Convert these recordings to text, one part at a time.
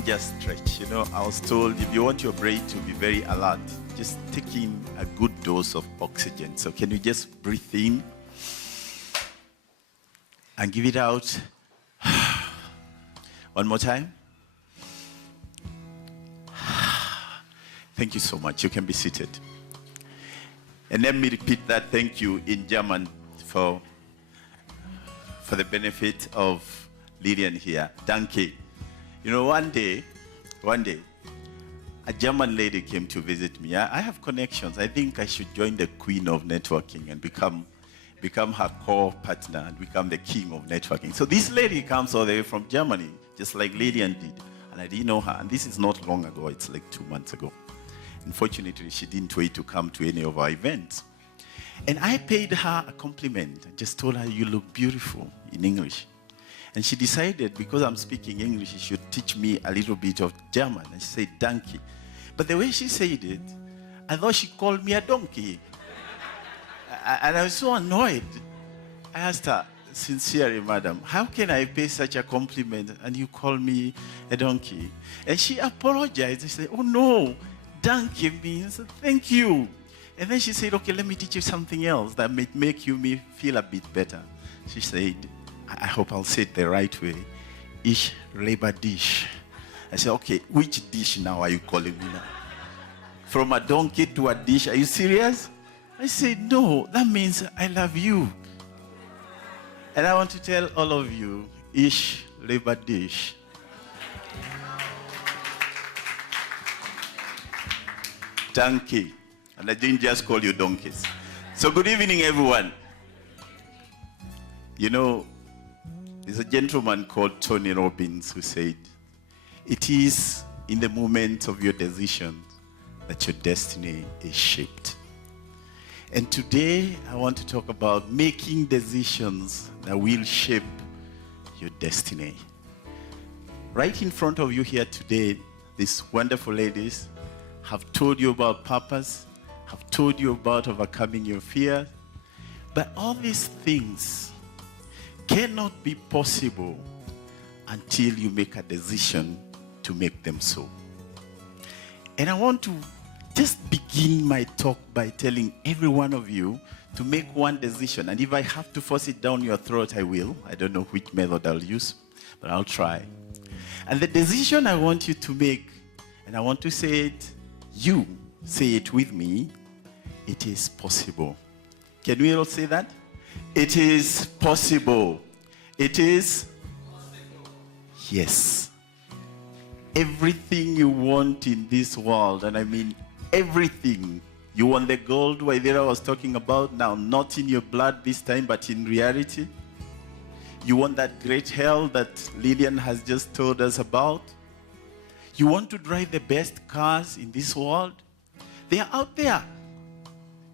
don't just stretch. I was told if you want your brain to be very alert, just take in a good dose of oxygen. So can you just breathe in and give it out? One more time. Thank you so much. You can be seated. And let me repeat that thank you in German for the benefit of Lillian here. Danke. One day, a German lady came to visit me. I have connections. I think I should join the queen of networking and become her core partner and become the king of networking. So this lady comes all the way from Germany, just like Lillian did. And I didn't know her. And this is not long ago. It's like 2 months ago. Unfortunately, she didn't wait to come to any of our events. And I paid her a compliment and just told her, you look beautiful, in English. And she decided, because I'm speaking English, she should teach me a little bit of German. And she said, donkey. But the way she said it, I thought she called me a donkey. And I was so annoyed. I asked her, sincerely, madam, how can I pay such a compliment and you call me a donkey? And she apologized. She said, oh no, donkey means thank you. And then she said, okay, let me teach you something else that may make me feel a bit better. She said, I hope I'll say it the right way. Ich liebe dich. I said, okay, which dish now are you calling me now? From a donkey to a dish, are you serious? I said, no, that means I love you. And I want to tell all of you, ich liebe dich. Donkey. And I didn't just call you donkeys. So good evening, everyone. There's a gentleman called Tony Robbins who said, it is in the moment of your decision that your destiny is shaped. And today, I want to talk about making decisions that will shape your destiny. Right in front of you here today, these wonderful ladies have told you about purpose, have told you about overcoming your fear. But all these things cannot be possible until you make a decision to make them so. And I want to just begin my talk by telling every one of you to make one decision. And if I have to force it down your throat, I will. I don't know which method I'll use, but I'll try. And the decision I want you to make, and I want to say it, you say it with me, it is possible. Can we all say that? It is possible. It is possible. Yes. Everything you want in this world, and I mean everything. You want the gold Waithera was talking about now, not in your blood this time, but in reality. You want that great health that Lillian has just told us about. You want to drive the best cars in this world. They are out there.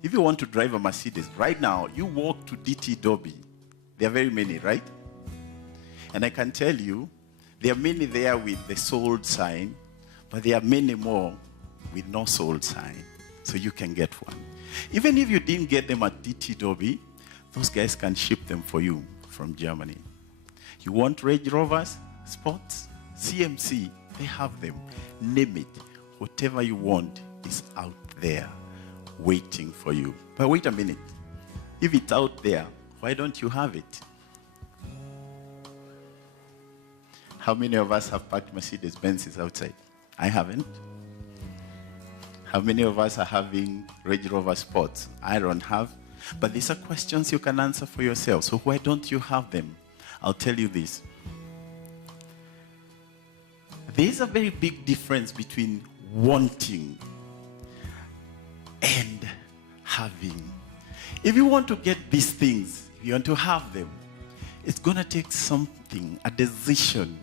If you want to drive a Mercedes right now, you walk to DT Dobby. There are very many, right? And I can tell you, there are many there with the sold sign, but there are many more with no sold sign. So you can get one. Even if you didn't get them at DT Dobby, those guys can ship them for you from Germany. You want Range Rovers, Sports, CMC, they have them. Name it. Whatever you want is out there waiting for you. But wait a minute. If it's out there, why don't you have it? How many of us have parked Mercedes-Benzes outside? I haven't. How many of us are having Range Rover Sports? I don't have. But these are questions you can answer for yourself. So why don't you have them? I'll tell you this. There is a very big difference between wanting and having. If you want to get these things, if you want to have them, it's going to take something, a decision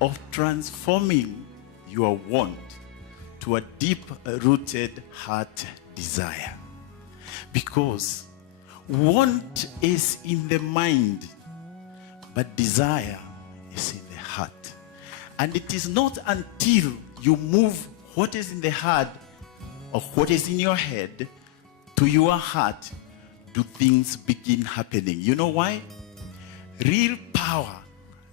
of transforming your want to a deep-rooted heart desire. Because want is in the mind, but desire is in the heart. And it is not until you move what is in the heart or what is in your head to your heart do things begin happening. You know why? Real power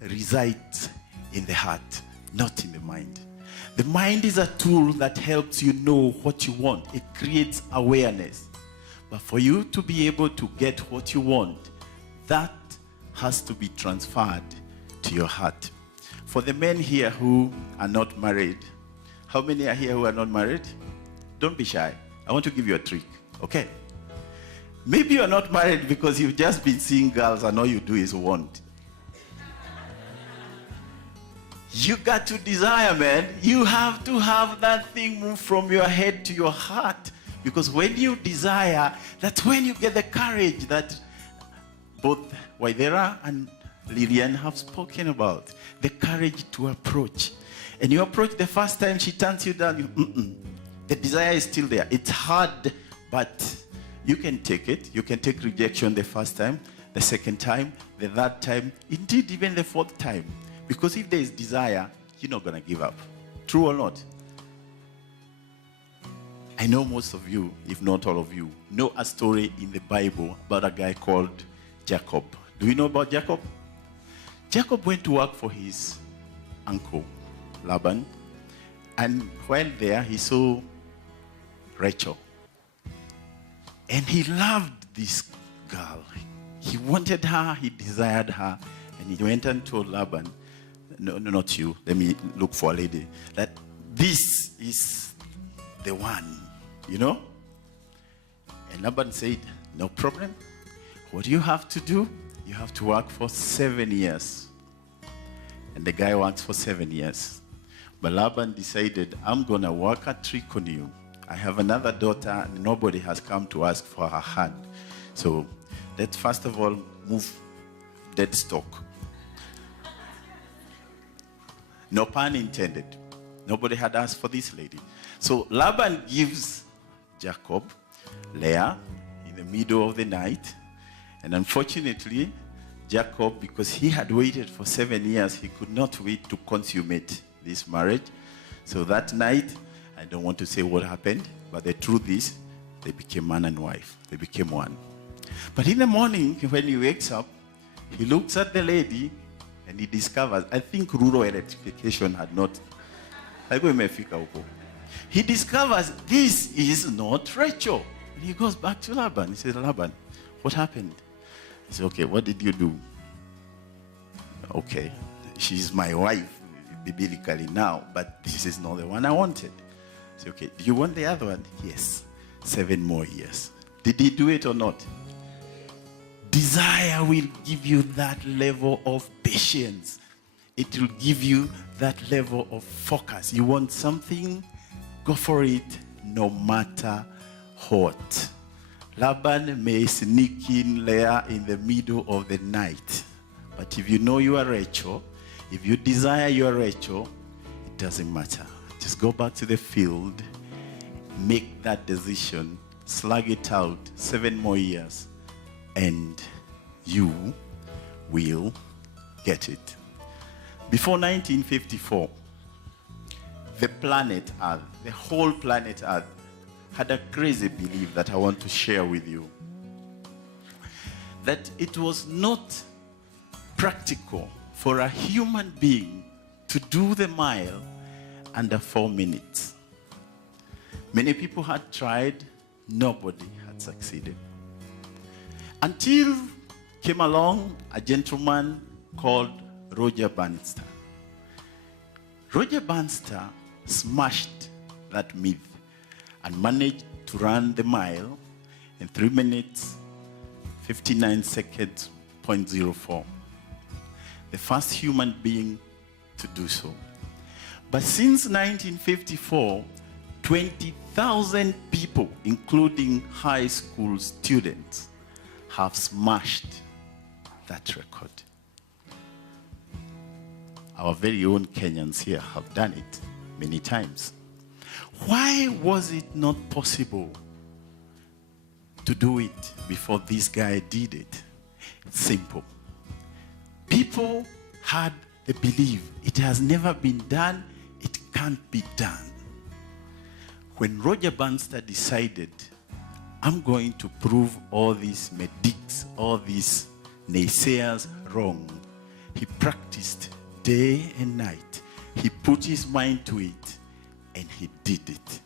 resides in the heart, not in the mind. The mind is a tool that helps you know what you want. It creates awareness. But for you to be able to get what you want, that has to be transferred to your heart. For the men here who are not married, how many are here who are not married? Don't be shy. I want to give you a trick, okay? Maybe you're not married because you've just been seeing girls and all you do is want. You got to desire, man. You have to have that thing move from your head to your heart. Because when you desire, that's when you get the courage that both Waidera and Lillian have spoken about. The courage to approach. And you approach the first time, she turns you down. The desire is still there. It's hard, but you can take it. You can take rejection the first time, the second time, the third time, indeed even the fourth time. Because if there is desire, you're not going to give up. True or not? I know most of you, if not all of you, know a story in the Bible about a guy called Jacob. Do you know about Jacob? Jacob went to work for his uncle, Laban. And while there, he saw Rachel. And he loved this girl. He wanted her, he desired her. And he went and told Laban, no, not you, let me look for a lady, that this is the one, you know? And Laban said, no problem. What you have to do, you have to work for 7 years. And the guy works for 7 years. But Laban decided, I'm going to work a trick on you. I have another daughter, and nobody has come to ask for her hand. So let's first of all move dead stock. No pun intended. Nobody had asked for this lady. So Laban gives Jacob Leah in the middle of the night. And unfortunately, Jacob, because he had waited for 7 years, he could not wait to consummate this marriage. So that night, I don't want to say what happened, but the truth is, they became man and wife. They became one. But in the morning, when he wakes up, he looks at the lady, and he discovers, I think rural electrification had not. He discovers this is not Rachel. And he goes back to Laban. He says, Laban, what happened? He said, okay, what did you do? Okay, she's my wife, biblically now, but this is not the one I wanted. I said, okay, do you want the other one? Yes, 7 more years. Did he do it or not? Desire will give you that level of patience. It will give you that level of focus. You want something, go for it no matter what. Laban may sneak in Leah in the middle of the night. But if you know you are Rachel, if you desire you are Rachel, it doesn't matter. Just go back to the field, make that decision, slug it out 7 more years, and you will get it. Before 1954, the planet Earth, the whole planet Earth, had a crazy belief that I want to share with you. That it was not practical for a human being to do the mile under 4 minutes. Many people had tried, nobody had succeeded. Until came along a gentleman called Roger Bannister. Roger Bannister smashed that myth and managed to run the mile in 3 minutes, 59 seconds, 0.04. The first human being to do so. But since 1954, 20,000 people, including high school students, have smashed that record. Our very own Kenyans here have done it many times. Why was it not possible to do it before this guy did it? It's simple. People had the belief it has never been done, it can't be done. When Roger Bannister decided, I'm going to prove all these medics, all these naysayers wrong, he practiced day and night. He put his mind to it. And he did it.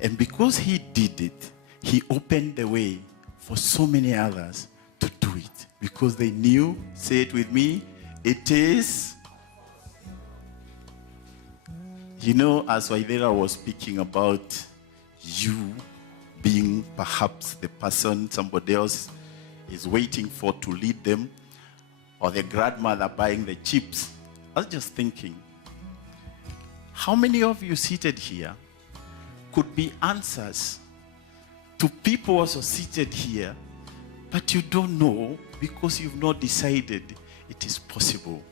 And because he did it, he opened the way for so many others to do it. Because they knew, say it with me, it is. You know, as Waidera was speaking about you being perhaps the person somebody else is waiting for to lead them, or the grandmother buying the chips, I was just thinking, how many of you seated here could be answers to people also seated here, but you don't know because you've not decided it is possible?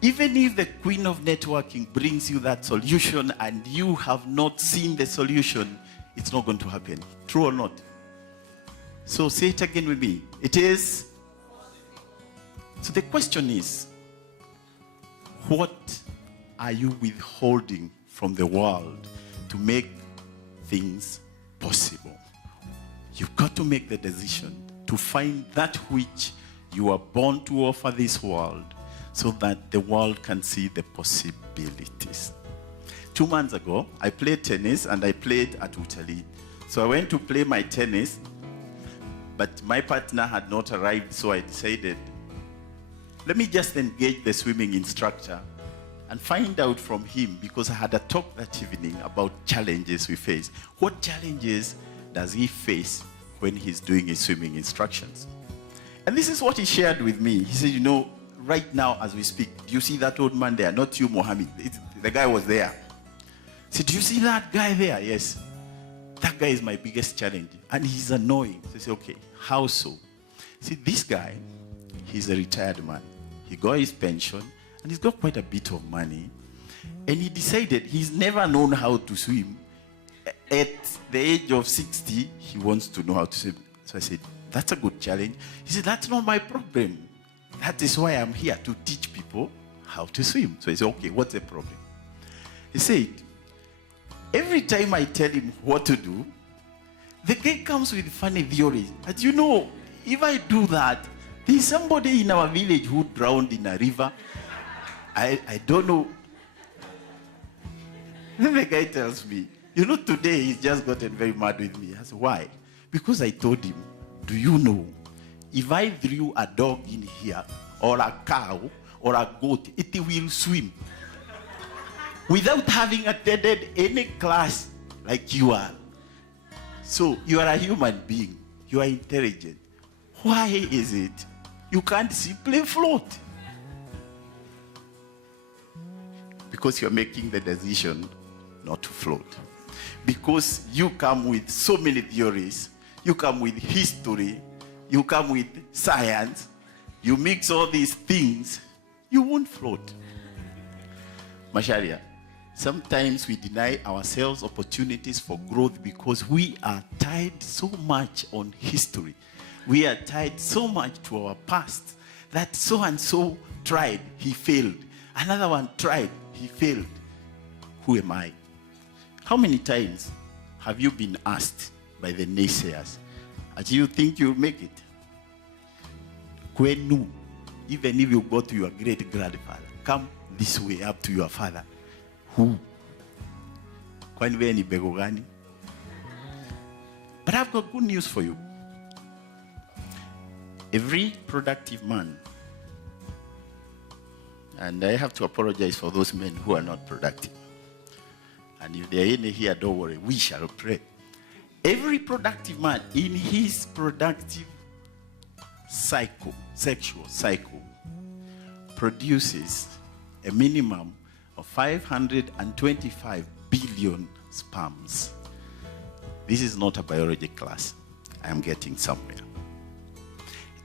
Even if the queen of networking brings you that solution and you have not seen the solution, it's not going to happen. True or not? So say it again with me. It is. So the question is, what are you withholding from the world to make things possible? You've got to make the decision to find that which you are born to offer this world, so that the world can see the possibilities. 2 months ago, I played tennis and I played at Utali. So I went to play my tennis, but my partner had not arrived, so I decided, let me just engage the swimming instructor and find out from him, because I had a talk that evening about challenges we face. What challenges does he face when he's doing his swimming instructions? And this is what he shared with me. He said, you know, right now as we speak, do you see that old man there? Not you, Mohammed. The guy was there. He said, do you see that guy there? Yes. That guy is my biggest challenge. And he's annoying. So I said, okay, how so? See, this guy, he's a retired man. He got his pension, and he's got quite a bit of money. And he decided he's never known how to swim. At the age of 60, he wants to know how to swim. So I said, that's a good challenge. He said, that's not my problem. That is why I'm here, to teach people how to swim. So I said, okay, what's the problem? He said, every time I tell him what to do, the guy comes with funny theories. And you know, if I do that, there's somebody in our village who drowned in a river. I don't know. Then the guy tells me, you know, today he's just gotten very mad with me. I said, why? Because I told him, do you know, if I threw a dog in here, or a cow, or a goat, it will swim. Without having attended any class like you are. So you are a human being. You are intelligent. Why is it you can't simply float? Because you're making the decision not to float. Because you come with so many theories. You come with history. You come with science. You mix all these things. You won't float. Masharia, sometimes we deny ourselves opportunities for growth because we are tied so much on history. We are tied so much to our past that so and so tried, he failed. Another one tried, he failed. Who am I? How many times have you been asked by the naysayers, do you think you'll make it? Kwenu, even if you go to your great grandfather, come this way up to your father. Who? Kwani wewe ni bego gani? But I've got good news for you. Every productive man, and I have to apologize for those men who are not productive. And if they are in here, don't worry, we shall pray. Every productive man in his productive cycle, sexual cycle, produces a minimum of 525 billion sperms. This is not a biology class. I am getting somewhere.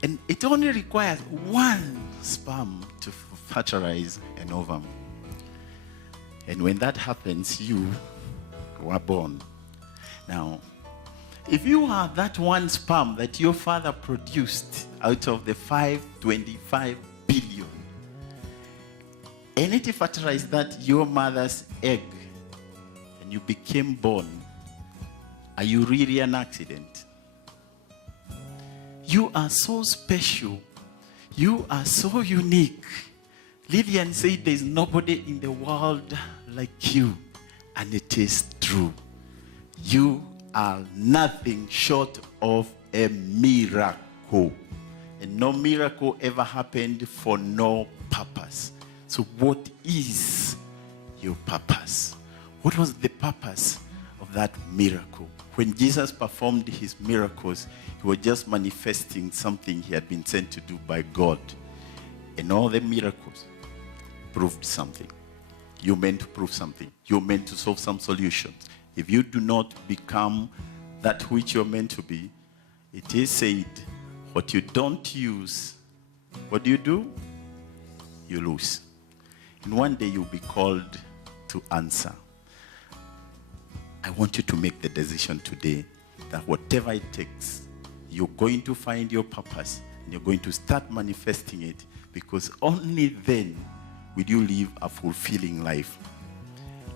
And it only requires one sperm to fertilize an ovum. And when that happens, you were born. Now, if you are that one sperm that your father produced out of the 525 billion, and it fertilized that your mother's egg, and you became born, are you really an accident? You are so special. You are so unique. Lillian said there's nobody in the world like you. And it is true. You are nothing short of a miracle. And no miracle ever happened for no purpose. So what is your purpose? What was the purpose of that miracle? When Jesus performed his miracles, he was just manifesting something he had been sent to do by God. And all the miracles proved something. You're meant to prove something. You're meant to solve some solutions. If you do not become that which you're meant to be, it is said, what you don't use, what do? You lose. And one day you'll be called to answer. I want you to make the decision today that whatever it takes, you're going to find your purpose and you're going to start manifesting it, because only then will you live a fulfilling life.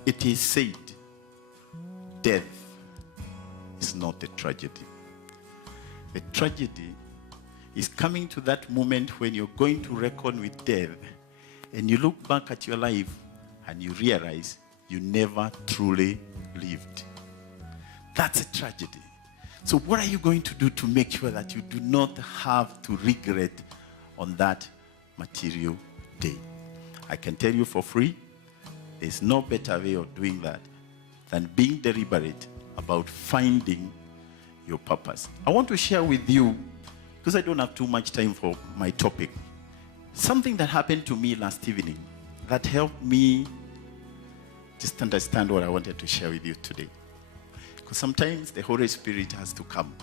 It is said, death is not a tragedy. The tragedy is coming to that moment when you're going to reckon with death and you look back at your life and you realize you never truly lived. That's a tragedy. So what are you going to do to make sure that you do not have to regret on that material day? I can tell you for free, there's no better way of doing that than being deliberate about finding your purpose. I want to share with you, because I don't have too much time for my topic, something that happened to me last evening that helped me just understand what I wanted to share with you today. Because sometimes the Holy Spirit has to come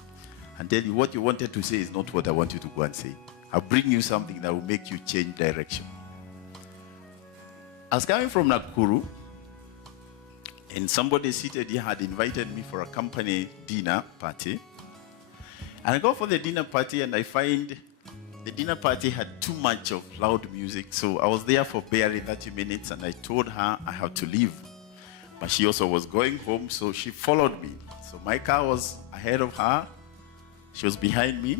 and tell you what you wanted to say is not what I want you to go and say. I'll bring you something that will make you change direction. I was coming from Nakuru, and somebody seated here had invited me for a company dinner party. And I go for the dinner party, and I find the dinner party had too much of loud music. So I was there for barely 30 minutes, and I told her I had to leave. But she also was going home, so she followed me. So my car was ahead of her. She was behind me.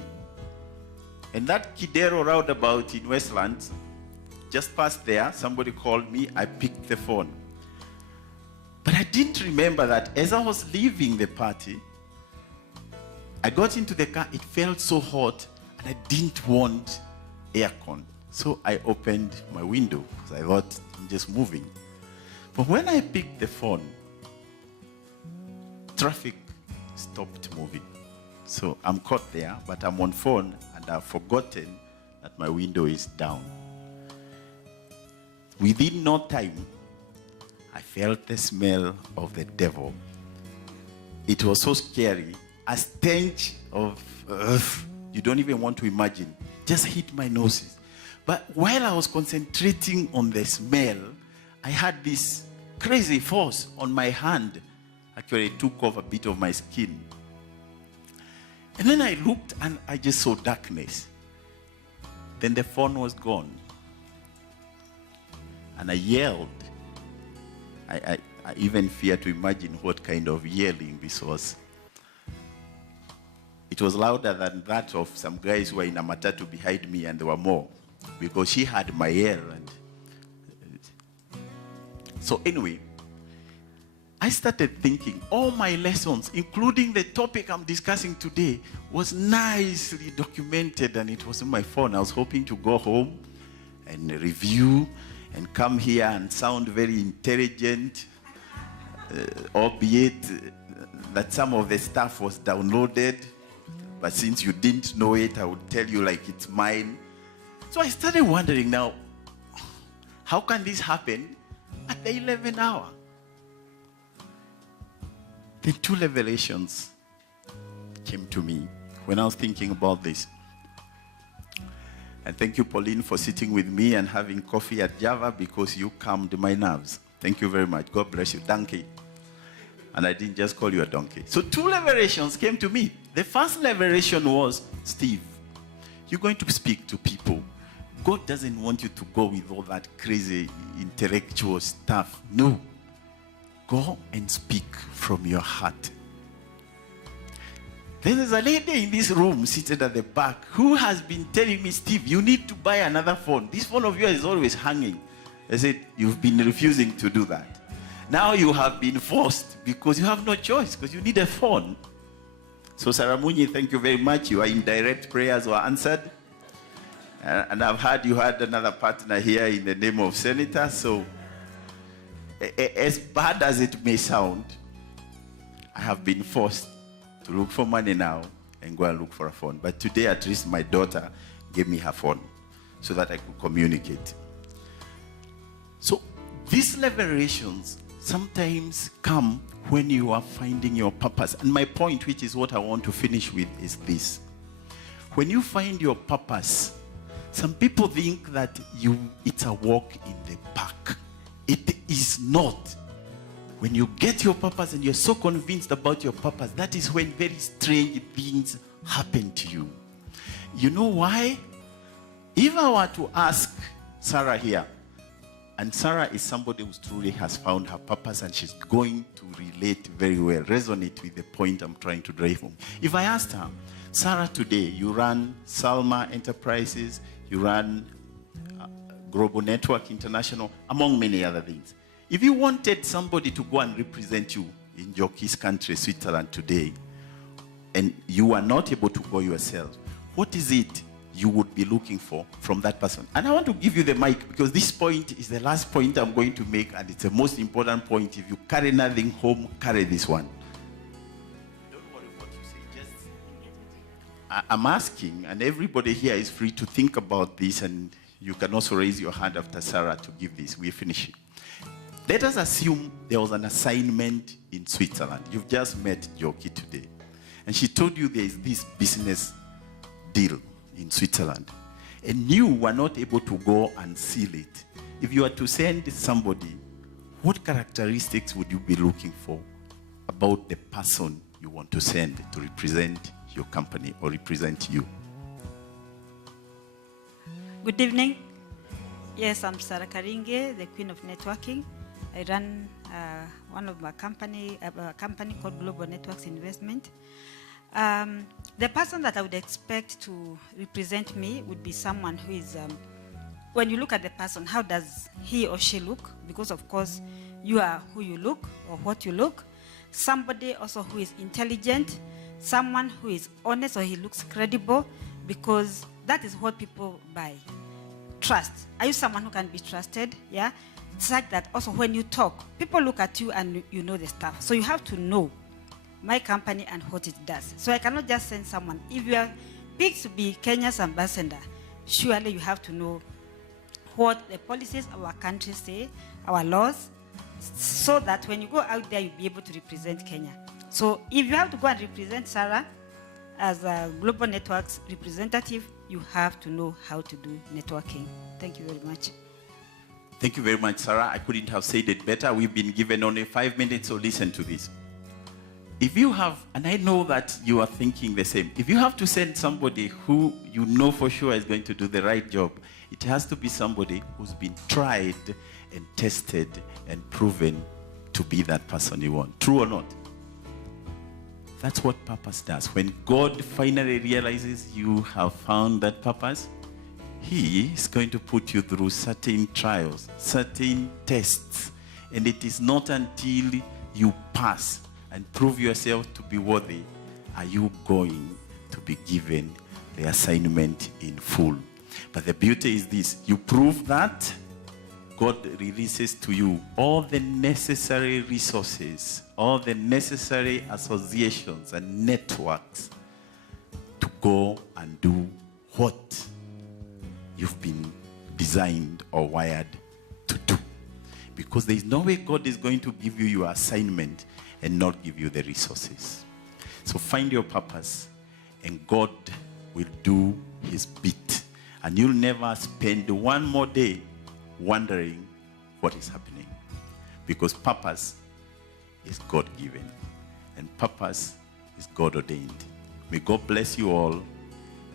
And that Kidero roundabout in Westlands, just past there, somebody called me. I picked the phone. But I didn't remember that as I was leaving the party, I got into the car. It felt so hot, and I didn't want aircon. So I opened my window because I thought I'm just moving. But when I picked the phone, traffic stopped moving. So I'm caught there, but I'm on phone, and I've forgotten that my window is down. Within no time, I felt the smell of the devil. It was so scary. A stench of earth, you don't even want to imagine, just hit my noses. But while I was concentrating on the smell, I had this crazy force on my hand. Actually, it took off a bit of my skin. And then I looked and I just saw darkness. Then the phone was gone. And I yelled. I even fear to imagine what kind of yelling this was. It was louder than that of some guys who were in a matatu behind me, and there were more, because she had my ear. And so anyway, I started thinking all my lessons, including the topic I'm discussing today, was nicely documented, and it was in my phone. I was hoping to go home and review and come here and sound very intelligent, albeit that some of the stuff was downloaded. But since you didn't know it, I would tell you like it's mine. So I started wondering now, how can this happen at the 11th hour? The two revelations came to me when I was thinking about this. And thank you, Pauline, for sitting with me and having coffee at Java, because you calmed my nerves. Thank you very much. God bless you. Donkey. And I didn't just call you a donkey. So two revelations came to me. The first revelation was, Steve, you're going to speak to people. God doesn't want you to go with all that crazy intellectual stuff. No. Go and speak from your heart. Then there's a lady in this room seated at the back who has been telling me, Steve, you need to buy another phone. This phone of yours is always hanging. I said, you've been refusing to do that. Now you have been forced because you have no choice, because you need a phone. So Sarah Munyi, thank you very much. Your indirect prayers were answered. And I've heard you had another partner here in the name of Senator. So as bad as it may sound, I have been forced to look for money now and go and look for a phone. But today, at least my daughter gave me her phone so that I could communicate. So these liberations sometimes come when you are finding your purpose. And my point, which is what I want to finish with, is this. When you find your purpose, some people think that it's a walk in the park. It is not. When you get your purpose and you're so convinced about your purpose, that is when very strange things happen to you. You know why? If I were to ask Sarah here, and Sarah is somebody who truly has found her purpose and she's going to relate very well, resonate with the point I'm trying to drive home. If I asked her, Sarah, today you run Salma Enterprises, you run Global Network International, among many other things. If you wanted somebody to go and represent you in Jockey's country, Switzerland today, and you are not able to go yourself, what is it you would be looking for from that person? And I want to give you the mic because this point is the last point I'm going to make, and it's the most important point. If you carry nothing home, carry this one. Don't worry what you say. Just I'm asking, and everybody here is free to think about this, and you can also raise your hand after Sarah to give this. We're finishing. Let us assume there was an assignment in Switzerland. You've just met Jockey today, and she told you there is this business deal in Switzerland, and you were not able to go and seal it. If you were to send somebody, what characteristics would you be looking for about the person you want to send to represent your company or represent you? Good evening. Yes, I'm Sarah Karinge, the Queen of Networking. I run one of my company, a company called Global Networks Investment. The person that I would expect to represent me would be someone who is, when you look at the person, how does he or she look? Because of course, you are who you look or what you look. Somebody also who is intelligent, someone who is honest or he looks credible, because that is what people buy. Trust. Are you someone who can be trusted? Yeah. It's like that also when you talk, people look at you and you know the stuff. So you have to know my company and what it does. So I cannot just send someone. If you are picked to be Kenya's ambassador, surely you have to know what the policies of our country say, our laws, so that when you go out there, you'll be able to represent Kenya. So if you have to go and represent Sarah as a Global Networks representative, you have to know how to do networking. Thank you very much. Thank you very much, Sarah. I couldn't have said it better. We've been given only 5 minutes, so listen to this. If you have, and I know that you are thinking the same, if you have to send somebody who you know for sure is going to do the right job, it has to be somebody who's been tried and tested and proven to be that person you want. True or not? That's what purpose does. When God finally realizes you have found that purpose, He is going to put you through certain trials, certain tests. And it is not until you pass and prove yourself to be worthy are you going to be given the assignment in full. But the beauty is this: you prove that, God releases to you all the necessary resources, all the necessary associations and networks to go and do what you've been designed or wired to do. Because there is no way God is going to give you your assignment and not give you the resources. So find your purpose, and God will do His bit. And you'll never spend one more day wondering what is happening. Because purpose is God-given, and purpose is God-ordained. May God bless you all.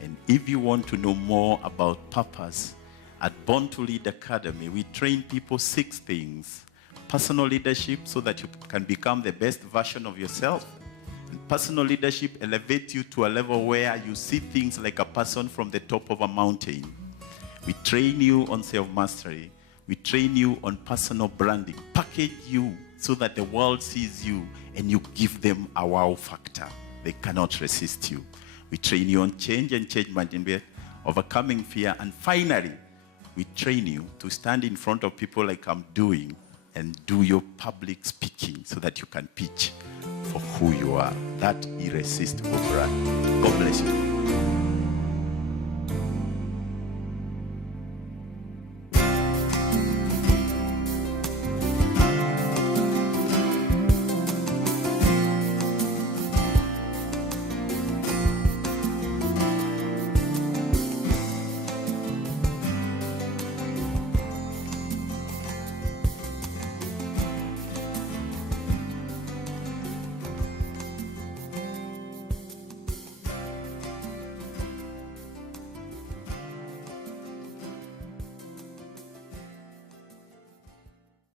And if you want to know more about purpose, at Born to Lead Academy, we train people 6 things. Personal leadership, so that you can become the best version of yourself. And personal leadership elevates you to a level where you see things like a person from the top of a mountain. We train you on self-mastery. We train you on personal branding. Package you so that the world sees you and you give them a wow factor. They cannot resist you. We train you on change and change management, overcoming fear, and finally, we train you to stand in front of people like I'm doing and do your public speaking so that you can pitch for who you are. That irresistible brand. God bless you.